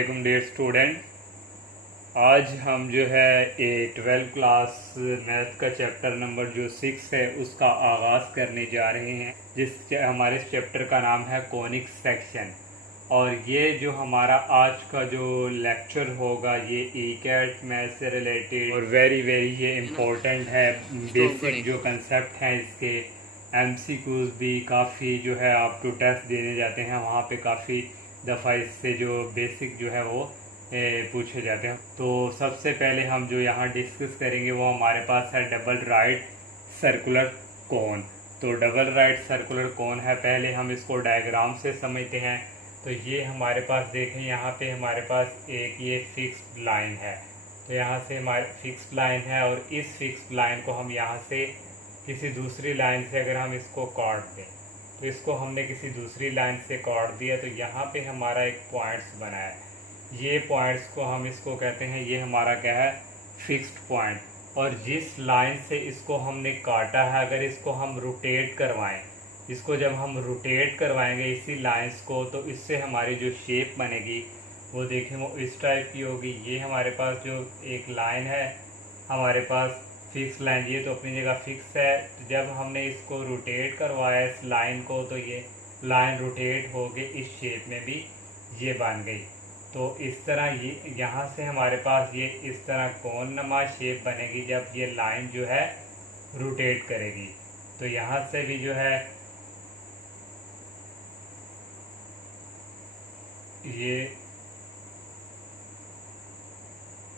वालेकुम dear student. आज हम जो है 12th क्लास मैथ का चैप्टर नंबर जो 6 है उसका आगाज़ करने जा रहे हैं, हमारे चैप्टर का नाम है कॉनिक सेक्शन। और ये जो हमारा आज का जो लेक्चर होगा ये ECAT मैथ से रिलेटेड और वेरी ये इम्पोर्टेंट है। बेसिक जो कंसेप्ट हैं इसके MCQs भी काफ़ी जो है आप टू टेस्ट देने जाते हैं, वहाँ पे काफ़ी दफ़ा इससे जो बेसिक जो है वो पूछे जाते हैं। तो सबसे पहले हम जो यहाँ डिस्कस करेंगे वो हमारे पास है डबल राइट सर्कुलर कोन। तो डबल राइट सर्कुलर कोन है, पहले हम इसको डायग्राम से समझते हैं। तो ये हमारे पास देखें, यहाँ पे हमारे पास एक ये फिक्स्ड लाइन है। तो यहाँ से हमारे फिक्स्ड लाइन है और इस फिक्स्ड लाइन को हम यहाँ से किसी दूसरी लाइन से अगर हम इसको काट दें, तो इसको हमने किसी दूसरी लाइन से काट दिया तो यहाँ पे हमारा एक पॉइंट्स बना है। ये पॉइंट्स को हम इसको कहते हैं, ये हमारा क्या है, फिक्स्ड पॉइंट। और जिस लाइन से इसको हमने काटा है, अगर इसको हम रोटेट करवाएं, इसको जब हम रोटेट करवाएंगे इसी लाइंस को, तो इससे हमारी जो शेप बनेगी वो देखें वो इस टाइप की होगी। ये हमारे पास जो एक लाइन है हमारे पास फिक्स लाइन, ये तो अपनी जगह फिक्स है। तो जब हमने इसको रोटेट करवाया इस लाइन को, तो ये लाइन रोटेट हो गई, इस शेप में भी ये बन गई। तो इस तरह ये यहाँ से हमारे पास ये इस तरह कोन नमा शेप बनेगी जब ये लाइन जो है रोटेट करेगी। तो यहाँ से भी जो है ये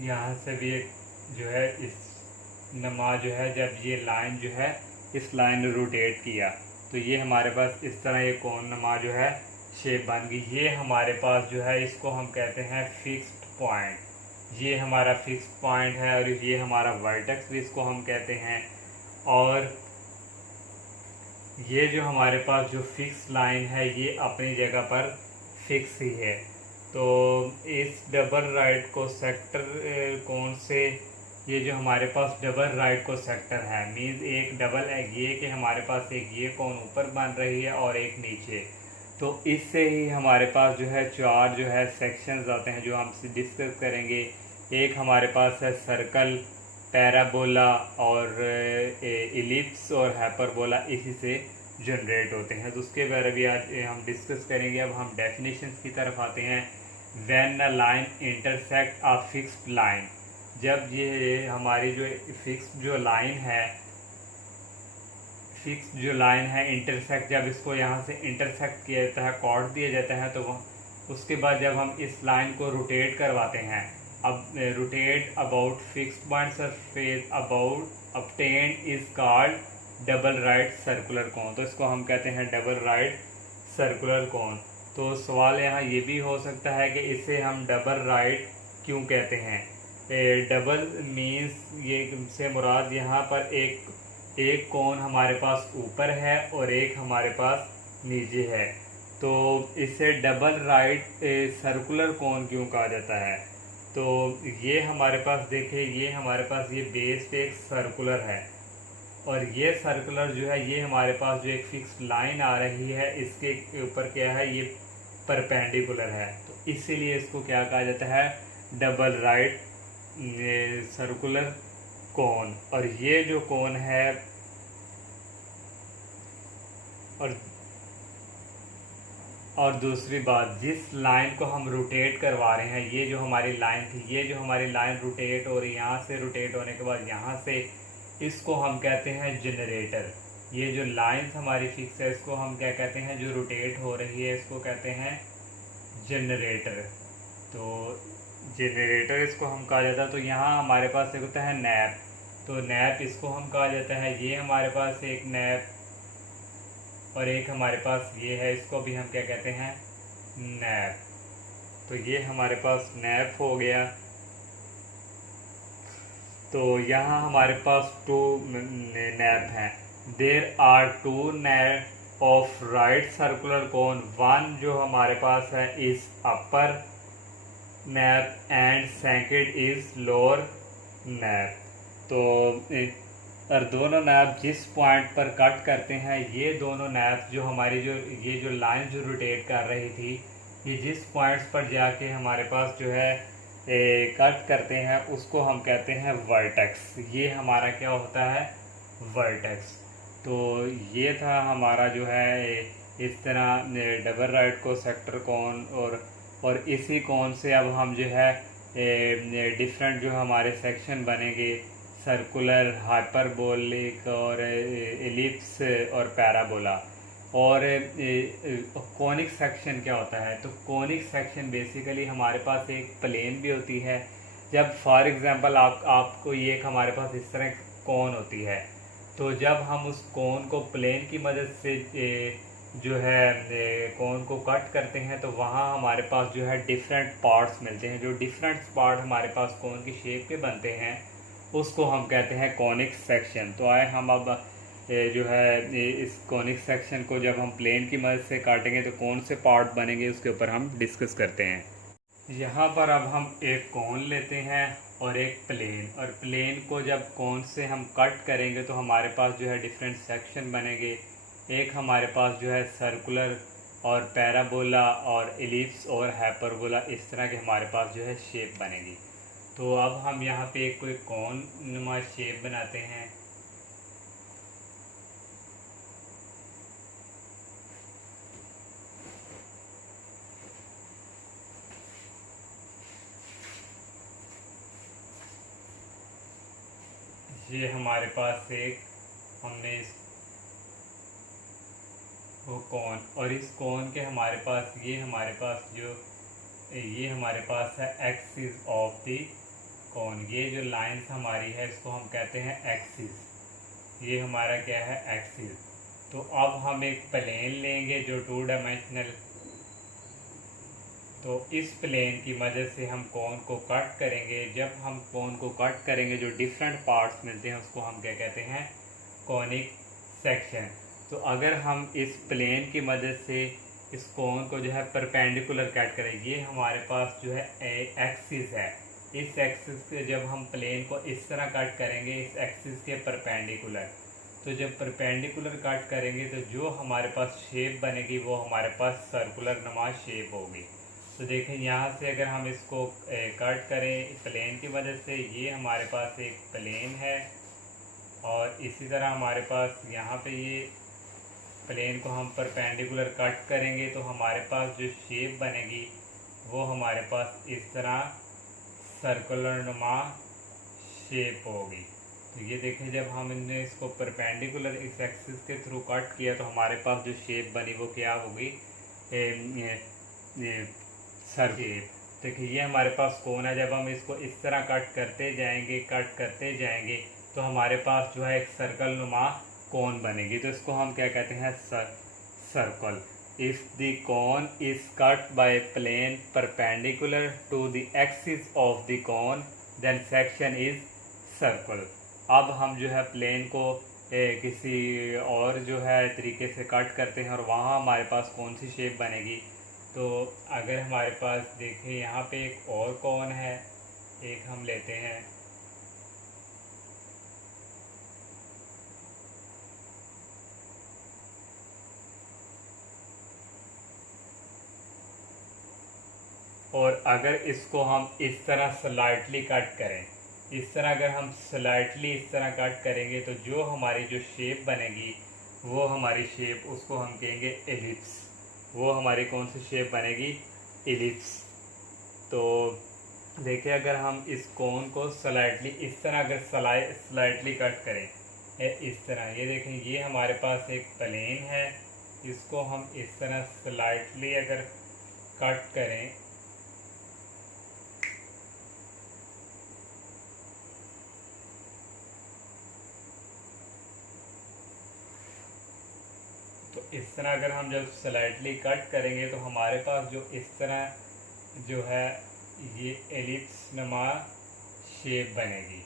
यहाँ से भी एक जो है इस नमा जो है, जब ये लाइन जो है इस लाइन ने रोटेट किया तो ये हमारे पास इस तरह ये कोन नमा जो है शेप बन गई। ये हमारे पास जो है इसको हम कहते हैं फिक्स्ड पॉइंट। ये हमारा फिक्स्ड पॉइंट है और ये हमारा वर्टेक्स भी इसको हम कहते हैं। और ये जो हमारे पास जो फिक्स लाइन है ये अपनी जगह पर फिक्स ही है। तो इस डबल राइट को सेक्टर कोण से ये जो हमारे पास डबल राइट को सेक्टर है, मीन्स एक डबल है ये कि हमारे पास एक ये कोण ऊपर बन रही है और एक नीचे। तो इससे ही हमारे पास जो है चार जो है सेक्शंस आते हैं जो हम डिस्कस करेंगे। एक हमारे पास है सर्कल, पैराबोला और इलिप्स और हाइपरबोला, इसी से जनरेट होते हैं। तो उसके बारे में आज हम डिस्कस करेंगे। अब हम डेफिनेशंस की तरफ आते हैं। When a line intersect a fixed line, जब ये हमारी जो फिक्स जो लाइन है इंटरसेक्ट, जब इसको यहाँ से इंटरसेक्ट किया जाता है, काट दिया जाता है, तो उसके बाद जब हम इस लाइन को रोटेट करवाते हैं, अब rotate about fixed point surface about obtained is called double right circular कोन। तो इसको हम कहते हैं डबल राइट सर्कुलर कोन। तो सवाल यहाँ ये भी हो सकता है कि इसे हम डबल राइट क्यों कहते हैं। डबल मीन्स ये से मुराद यहाँ पर एक कोण हमारे पास ऊपर है और एक हमारे पास नीचे है। तो इसे डबल राइट सर्कुलर कोण क्यों कहा जाता है। तो ये हमारे पास देखिए, ये हमारे पास ये बेस पे एक सर्कुलर है और ये सर्कुलर जो है ये हमारे पास जो एक फिक्स लाइन आ रही है इसके ऊपर क्या है, ये परपेंडिकुलर है। तो इसीलिए इसको क्या कहा जाता है, डबल राइट सर्कुलर कोन। और ये जो कोन है और दूसरी बात, जिस लाइन को हम रोटेट करवा रहे हैं, ये जो हमारी लाइन थी, ये जो हमारी लाइन रोटेट हो रही है, यहाँ से रोटेट होने के बाद यहाँ से, इसको हम कहते हैं जनरेटर। ये जो लाइन हमारी फिक्स है इसको हम क्या कहते हैं, जो रोटेट हो रही है इसको कहते हैं जनरेटर। तो जनरेटर इसको हम कहा जाता है। तो यहाँ हमारे पास एक होता है नैप, तो नैप इसको हम कहा जाता है। ये हमारे पास एक नैप और एक हमारे पास ये है, इसको भी हम क्या कहते हैं, नैप। तो ये हमारे पास नैप हो गया। तो यहाँ हमारे पास टू नैप हैं। There are two nappe of right circular cone, one जो हमारे पास है is upper nappe and second is lower nappe. तो और दोनों नैप जिस पॉइंट पर कट करते हैं, ये दोनों नैप जो हमारी जो ये जो लाइन जो रोटेट कर रही थी, ये जिस पॉइंट्स पर जाके हमारे पास जो है कट करते हैं उसको हम कहते हैं वर्टेक्स। ये हमारा क्या होता है, वर्टेक्स। तो ये था हमारा जो है इस तरह डबल राइट को सेक्टर कोन, और इसी कोन से अब हम जो है डिफरेंट जो हमारे सेक्शन बनेंगे, सर्कुलर, हाइपरबोलिक और एलिप्स और पैराबोला। और कॉनिक सेक्शन क्या होता है, तो कॉनिक सेक्शन बेसिकली हमारे पास एक प्लेन भी होती है। जब फॉर एग्जांपल आपको ये एक हमारे पास इस तरह कॉन होती है, तो जब हम उस कॉन को प्लेन की मदद से जो है कॉन को कट करते हैं तो वहाँ हमारे पास जो है डिफरेंट पार्ट्स मिलते हैं। जो डिफरेंट पार्ट हमारे पास कॉन की शेप के बनते हैं उसको हम कहते हैं कॉनिक सेक्शन। तो आए हम अब जो है इस कॉनिक सेक्शन को जब हम प्लेन की मदद से काटेंगे तो कौन से पार्ट बनेंगे उसके ऊपर हम डिस्कस करते हैं। यहाँ पर अब हम एक कॉन लेते हैं और एक प्लेन, और प्लेन को जब कॉन से हम कट करेंगे तो हमारे पास जो है डिफरेंट सेक्शन बनेंगे। एक हमारे पास जो है सर्कुलर और पैराबोला और एलिप्स और हाइपरबोला, इस तरह के हमारे पास जो है शेप बनेगी। तो अब हम यहाँ पे कोई कॉन नुमा शेप बनाते हैं। ये हमारे पास एक हमने इस वो कॉन, और इस कॉन के हमारे पास ये हमारे पास है एक्सिस ऑफ द कॉन। ये जो लाइंस हमारी है इसको हम कहते हैं एक्सिस। ये हमारा क्या है, एक्सिस। तो अब हम एक प्लेन लेंगे जो 2 डायमेंशनल, तो इस प्लेन की मदद से हम कॉन को कट करेंगे। जब हम कॉन को कट करेंगे जो डिफरेंट पार्ट्स मिलते हैं उसको हम क्या कहते हैं, कॉनिक सेक्शन। तो अगर हम इस प्लेन की मदद से इस कॉन को जो है परपेंडिकुलर कट करें, ये हमारे पास जो है एक्सिस है। इस एक्सिस पे जब हम प्लेन को इस तरह कट करेंगे इस एक्सिस के परपेंडिकुलर, तो जब परपेंडिकुलर कट करेंगे तो जो हमारे पास शेप बनेगी वो हमारे पास सर्कुलर नुमा शेप होगी। तो देखें यहाँ से अगर हम इसको कट करें प्लेन की मदद से, ये हमारे पास एक प्लेन है, और इसी तरह हमारे पास यहाँ पे ये प्लेन को हम परपेंडिकुलर कट करेंगे तो हमारे पास जो शेप बनेगी वो हमारे पास इस तरह सर्कुलर नुमा शेप होगी। तो ये देखें जब हमने इसको परपेंडिकुलर इस एक्सिस के थ्रू कट किया तो हमारे पास जो शेप बनी वो क्या होगी, सर्किल। देखिए ये हमारे पास कौन है, जब हम इसको इस तरह कट करते जाएंगे तो हमारे पास जो है एक सर्कल नुमा कौन बनेगी। तो इसको हम क्या कहते हैं, circle. If the cone is cut by plane perpendicular to the axis of the cone then section is circle. अब हम जो है प्लेन को किसी और जो है तरीके से कट करते हैं और वहाँ हमारे पास कौन सी शेप बनेगी। तो अगर हमारे पास देखें यहाँ पे एक और कौन है, एक हम लेते हैं, और अगर इसको हम इस तरह स्लाइटली कट करें, इस तरह अगर हम स्लाइटली इस तरह कट करेंगे तो जो हमारी जो शेप बनेगी वो हमारी शेप उसको हम कहेंगे एलिप्स। वो हमारी कौन सी शेप बनेगी, एलिप्स। तो देखिए अगर हम इस कोन को स्लाइटली इस तरह अगर स्लाइटली कट करें इस तरह, ये देखें ये हमारे पास एक प्लेन है, इसको हम इस तरह स्लाइटली अगर कट करें तो इस तरह अगर हम जब स्लाइटली कट करेंगे तो हमारे पास जो इस तरह जो है ये एलिप्स नुमा शेप बनेगी।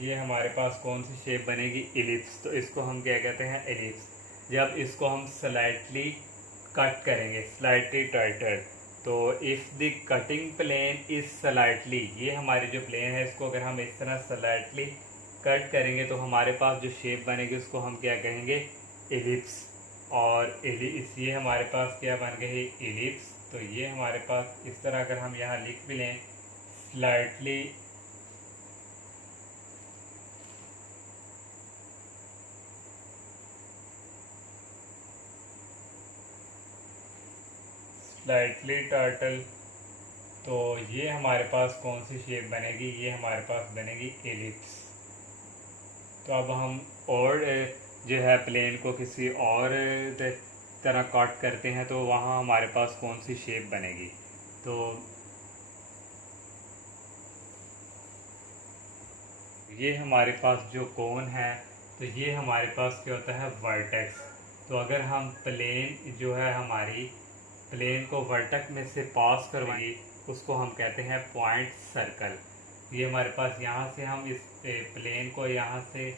ये हमारे पास कौन सी शेप बनेगी, एलिप्स। तो इसको हम क्या कहते हैं, एलिप्स। जब इसको हम स्लाइटली कट करेंगे, स्लाइटली टाइटेड, तो if the cutting plane is slightly, ये हमारी जो प्लेन है इसको अगर हम इस तरह स्लाइटली कट करेंगे तो हमारे पास जो शेप बनेगी उसको हम क्या कहेंगे, एलिप्स। और इस ये हमारे पास क्या बन गई एलिप्स। तो ये हमारे पास इस तरह अगर हम यहाँ लिख भी लें स्लाइटली टर्टल, तो ये हमारे पास कौन सी शेप बनेगी, ये हमारे पास बनेगी एलिप्स। तो अब हम और जो है प्लेन को किसी और तरह कट करते हैं तो वहाँ हमारे पास कौन सी शेप बनेगी। तो ये हमारे पास जो कोन है तो ये हमारे पास क्या होता है वर्टेक्स। तो अगर हम प्लेन जो है हमारी प्लेन को वर्टेक्स में से पास करवाएंगे उसको हम कहते हैं पॉइंट सर्कल। ये हमारे पास यहाँ से हम इस प्लेन को यहाँ से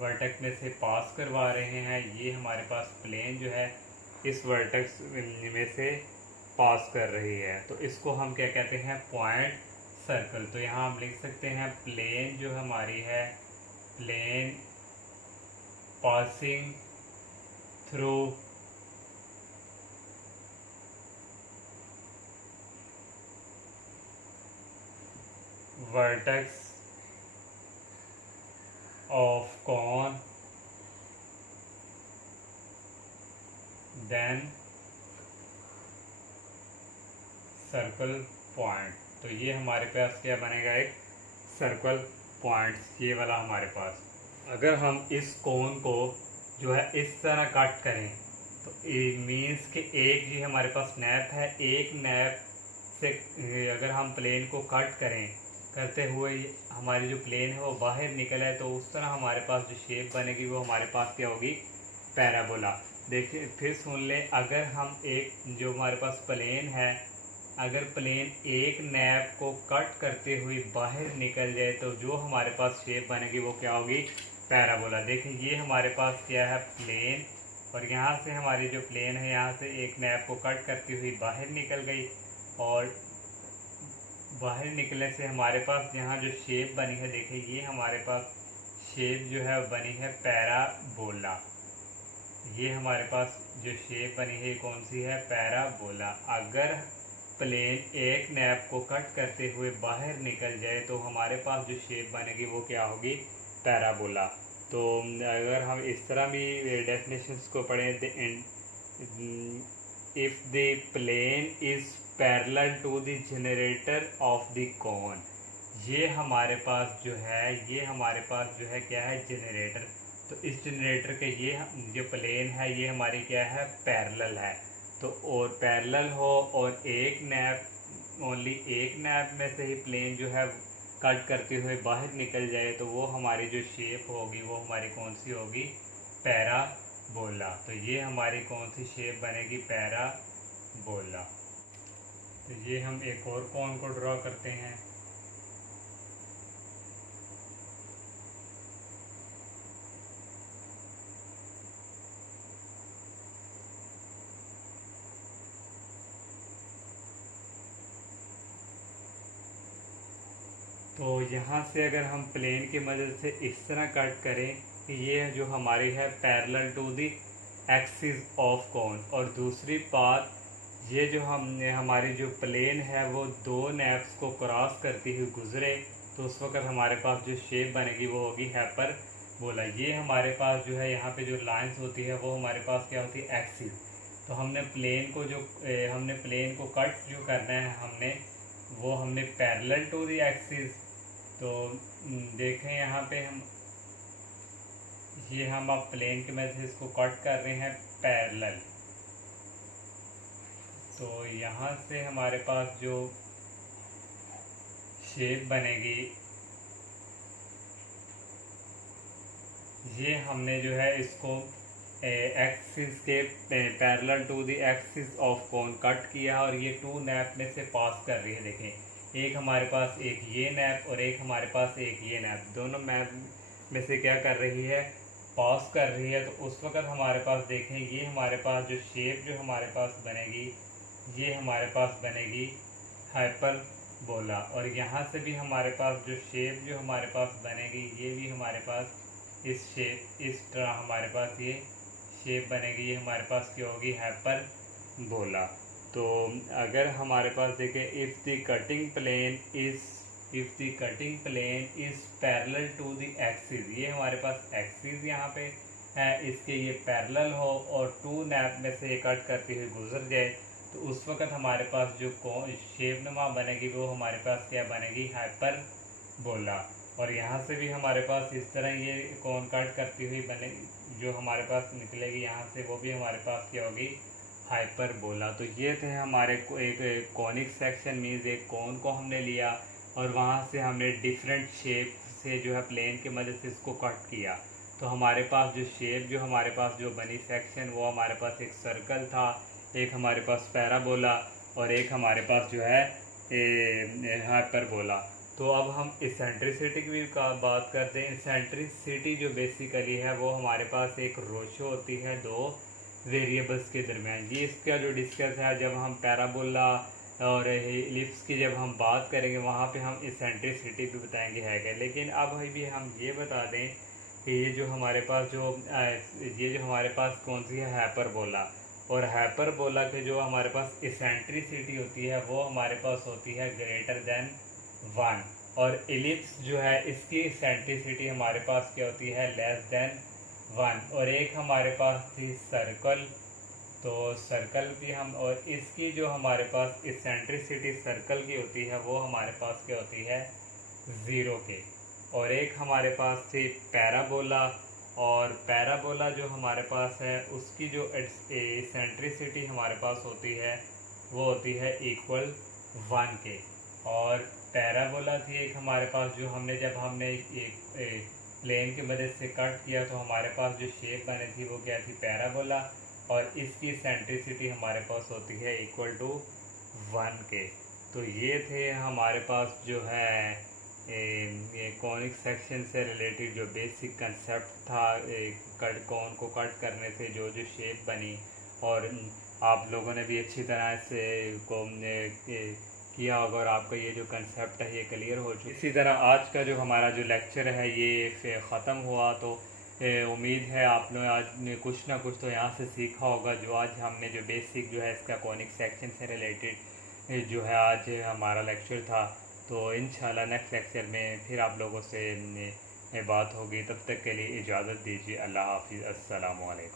वर्टेक्स में से पास करवा रहे हैं, ये हमारे पास प्लेन जो है इस वर्टेक्स में से पास कर रही है, तो इसको हम क्या कहते हैं पॉइंट सर्कल। तो यहाँ हम लिख सकते हैं प्लेन जो हमारी है plane passing through vertex of cone then circle point. तो ये हमारे पास क्या बनेगा एक सर्कल पॉइंट्स, ये वाला हमारे पास। अगर हम इस कोन को जो है इस तरह कट करें तो मीन्स कि एक ये हमारे पास नैप है, एक नैप से अगर हम प्लेन को कट करें करते हुए हमारी जो प्लेन है वो बाहर निकल है, तो उस तरह हमारे पास जो शेप बनेगी वो हमारे पास क्या होगी पैराबोला। देखिए फिर सुन लें, अगर हम एक जो हमारे पास प्लेन है अगर प्लेन एक नैप को कट करते हुए बाहर निकल जाए तो जो हमारे पास शेप बनेगी वो क्या होगी पैराबोला। देखिए ये हमारे पास क्या है प्लेन, और यहाँ से हमारी जो प्लेन है यहाँ से एक नैप को कट करती हुई बाहर निकल गई, और बाहर निकलने से हमारे पास यहाँ जो शेप बनी है देखिए ये हमारे पास शेप जो है बनी है पैराबोला। ये हमारे पास जो शेप बनी है कौन सी है पैराबोला। अगर प्लेन एक नैप को कट करते हुए बाहर निकल जाए तो हमारे पास जो शेप बनेगी वो क्या होगी पैराबोला। तो अगर हम इस तरह भी डेफिनेशंस को पढ़ें, if the plane is parallel to the generator of the cone, ये हमारे पास जो है ये हमारे पास जो है क्या है जनरेटर। तो इस जनरेटर के ये जो प्लेन है ये हमारी क्या है पैरेलल है। तो और पैरेलल हो और एक नैप ओनली एक नैप में से ही प्लेन जो है कट करते हुए बाहर निकल जाए तो वो हमारी जो शेप होगी वो हमारी कौन सी होगी पैराबोला। तो ये हमारी कौन सी शेप बनेगी पैराबोला। तो ये हम एक और कोन को ड्रॉ करते हैं। तो यहाँ से अगर हम प्लेन की मदद से इस तरह कट करें कि ये जो हमारी है parallel to the axis of cone, और दूसरी बात ये जो हमने हमारी जो प्लेन है वो दो नैप्स को क्रॉस करती हुई गुजरे तो उस वक्त हमारे पास जो शेप बनेगी वो होगी हाइपरबोला। ये हमारे पास जो है यहाँ पे जो लाइंस होती है वो हमारे पास क्या होती है एक्सिस। तो हमने प्लेन को जो हमने प्लेन को कट जो करना है हमने पैरेलल टू दी एक्सिस। तो देखें यहाँ पे हम अब प्लेन के मदद से इसको कट कर रहे हैं पैरेलल। तो यहाँ से हमारे पास जो शेप बनेगी ये हमने जो है इसको एक्सिस के parallel to the axis of cone cut किया और ये टू नैप में से पास कर रही है। देखें एक हमारे पास एक ये नैप और एक हमारे पास एक ये नैप, दोनों नैप में से क्या कर रही है पास कर रही है। तो उस वक्त हमारे पास देखें ये हमारे पास जो शेप जो हमारे पास बनेगी ये हमारे पास बनेगी हाइपरबोला, और यहाँ से भी हमारे पास जो शेप जो हमारे पास बनेगी ये भी हमारे पास इस शेप इस तरह हमारे पास ये शेप बनेगी ये हमारे पास क्या होगी, हाइपरबोला। तो अगर हमारे पास देखें, if the cutting plane is parallel to the axis, ये हमारे पास एक्सिस यहाँ पे है, इसके ये पैरेलल हो और टू नैप में से ये कट करती हुई गुजर जाए, तो उस वक़्त हमारे पास जो शेप नुमा बनेगी वो हमारे पास क्या बनेगी, हाइपरबोला। और यहाँ से भी हमारे पास इस तरह ये कोन कट करती हुई बने जो हमारे पास निकलेगी यहाँ से, वो भी हमारे पास क्या होगी, हाइपरबोला। तो ये थे हमारे को एक कॉनिक सेक्शन, मीन्स एक कोन को हमने लिया और वहाँ से हमने डिफरेंट शेप से जो है प्लेन की मदद से इसको कट किया। तो हमारे पास जो शेप जो हमारे पास जो बनी सेक्शन, वो हमारे पास एक सर्कल था, एक हमारे पास पैराबोला और एक हमारे पास जो है हाइपरबोला। तो अब हम इसेंट्रिसिटी की भी बात करते हैं। इसेंट्रिसिटी जो बेसिकली है वो हमारे पास एक रोशो होती है दो वेरिएबल्स के दरमियान। ये इसका जो डिस्कस है, जब हम पैराबोला और एलिप्स की जब हम बात करेंगे वहाँ पे हम इसेंट्रिसिटी भी बताएंगे है। लेकिन अब भी हम ये बता दें कि ये जो हमारे पास कौन सी है, हाइपरबोला। और हाइपरबोला के जो हमारे पास इसेंट्रिसिटी होती है वो हमारे पास होती है ग्रेटर देन 1। और एलिप्स जो है इसकी इसेंट्रिसिटी हमारे पास क्या होती है, लेस देन 1। और एक हमारे पास थी सर्कल, तो सर्कल भी हम, और इसकी जो हमारे पास इसेंट्रिसिटी सर्कल की होती है वो हमारे पास क्या होती है, 0 के। और एक हमारे पास थी पैराबोला, और पैराबोला जो हमारे पास है उसकी जो इसेंट्रिसिटी हमारे पास होती है वो होती है इक्वल 1 के। और पैराबोला थी एक हमारे पास, जो जब हमने एक प्लेन की मदद से कट किया तो हमारे पास जो शेप बनी थी वो क्या थी, पैराबोला। और इसकी सेंट्रिसिटी हमारे पास होती है इक्वल टू 1 के। तो ये थे हमारे पास जो है ये कॉनिक सेक्शन से रिलेटेड जो बेसिक कंसेप्ट था, कोन को कट करने से जो शेप बनी। और आप लोगों ने भी अच्छी तरह से किया होगा और आपका ये जो कंसेप्ट है ये क्लियर हो चुका। इसी तरह आज का जो हमारा जो लेक्चर है ये ख़त्म हुआ। तो उम्मीद है आप लोग आज ने कुछ ना कुछ तो यहाँ से सीखा होगा। जो आज हमने जो बेसिक जो है इसका कॉनिक सेक्शन से रिलेटेड जो है आज हमारा लेक्चर था। तो इंशाल्लाह नेक्स्ट लेक्चर में फिर आप लोगों से बात होगी। तब तक के लिए इजाज़त दीजिए। अल्लाह हाफिज़। अस्सलामु अलैकुम।